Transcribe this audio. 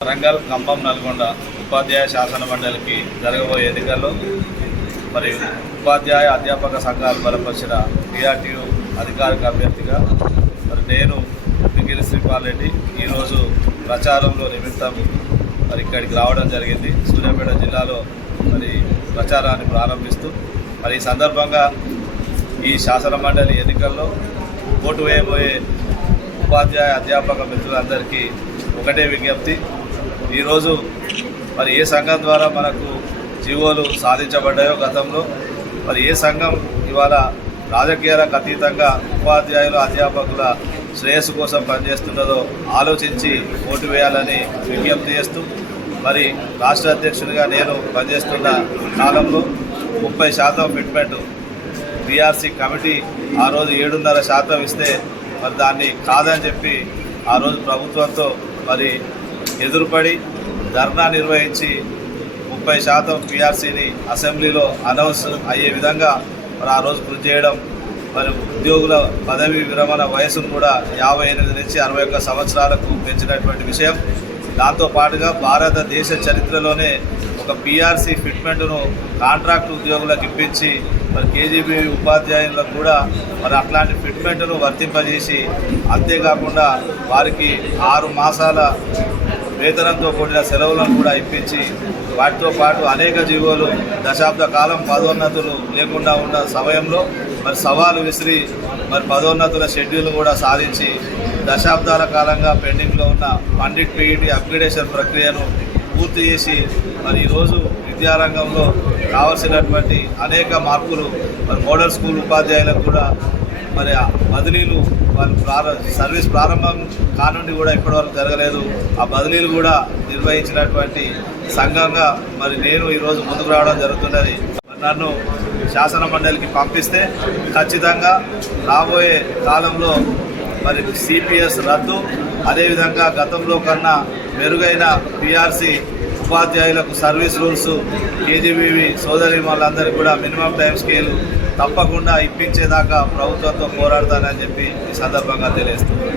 వరంగల్ ఖమ్మం నల్గొండ ఉపాధ్యాయ శాసన మండలికి జరగబోయే ఎన్నికల్లో మరియు ఉపాధ్యాయ అధ్యాపక సంఘాలు బలపరిచిన టీఆర్టీయూ అధికారిక అభ్యర్థిగా మరి నేను పిగిలి శ్రీపాల్ రెడ్డి ఈరోజు ప్రచారంలో నిమిత్తం మరి ఇక్కడికి రావడం జరిగింది. సూర్యాపేట జిల్లాలో మరి ప్రచారాన్ని ప్రారంభిస్తూ మరి ఈ సందర్భంగా ఈ శాసన మండలి ఎన్నికల్లో ఓటు వేయబోయే ఉపాధ్యాయ అధ్యాపక మిత్రులందరికీ ఒకటే విజ్ఞప్తి. ఈరోజు మరి ఏ సంఘం ద్వారా మనకు జీవోలు సాధించబడ్డాయో గతంలో మరి ఏ సంఘం ఇవాళ రాజకీయాలకు అతీతంగా ఉపాధ్యాయులు అధ్యాపకుల శ్రేయస్సు కోసం పనిచేస్తున్నదో ఆలోచించి ఓటు వేయాలని విజ్ఞప్తి చేస్తూ మరి రాష్ట్ర అధ్యక్షుడిగా నేను పనిచేస్తున్న కాలంలో ముప్పై శాతం ఫిట్మెంట్ బీఆర్సీ కమిటీ ఆ రోజు ఏడున్నర శాతం ఇస్తే మరి దాన్ని కాదని చెప్పి ఆ రోజు ప్రభుత్వంతో మరి ఎదురుపడి ధర్నా నిర్వహించి ముప్పై శాతం పీఆర్సీని అసెంబ్లీలో అనౌన్స్ అయ్యే విధంగా మరి ఆ రోజు కృషి చేయడం మరి ఉద్యోగుల పదవి విరమణ వయసును కూడా యాభై ఎనిమిది నుంచి అరవై ఒక్క సంవత్సరాలకు పెంచినటువంటి విషయం. దాంతో పాటుగా భారతదేశ చరిత్రలోనే ఒక పీఆర్సీ ఫిట్మెంట్ను కాంట్రాక్ట్ ఉద్యోగులకు ఇప్పించి మరి కేజీబీ ఉపాధ్యాయులకు కూడా మరి అట్లాంటి ఫిట్మెంట్ను వర్తింపజేసి అంతేకాకుండా వారికి ఆరు మాసాల వేతనంతో కూడిన సెలవులను కూడా ఇప్పించి వాటితో పాటు అనేక జీవోలు దశాబ్ద కాలం పదోన్నతులు లేకుండా ఉన్న సమయంలో మరి సవాలు విసిరి మరి పదోన్నతుల షెడ్యూల్ కూడా సాధించి దశాబ్దాల కాలంగా పెండింగ్లో ఉన్న పండిట్ పీఈటీ అప్గ్రేడేషన్ ప్రక్రియను పూర్తి చేసి మరి ఈరోజు విద్యారంగంలో కావలసినటువంటి అనేక మార్పులు మరి మోడల్ స్కూల్ ఉపాధ్యాయులకు కూడా మరి ఆ బదిలీలు వాళ్ళు ప్రార సర్వీస్ ప్రారంభం కానుండి కూడా ఇప్పటివరకు జరగలేదు. ఆ బదిలీలు కూడా నిర్వహించినటువంటి సంఘంగా మరి నేను ఈరోజు ముందుకు రావడం జరుగుతున్నది. మరి నన్ను శాసన మండలికి పంపిస్తే ఖచ్చితంగా రాబోయే కాలంలో మరి సిపిఎస్ రద్దు అదేవిధంగా గతంలో కన్నా మెరుగైన పిఆర్సి ఉపాధ్యాయులకు సర్వీస్ రూల్స్ కేజీబీవి సోదరి వాళ్ళందరికీ కూడా మినిమం టైం స్కేలు తప్పకుండా ఇప్పించేదాకా ప్రభుత్వంతో పోరాడతానని చెప్పి ఈ సందర్భంగా తెలియజేస్తున్నాను.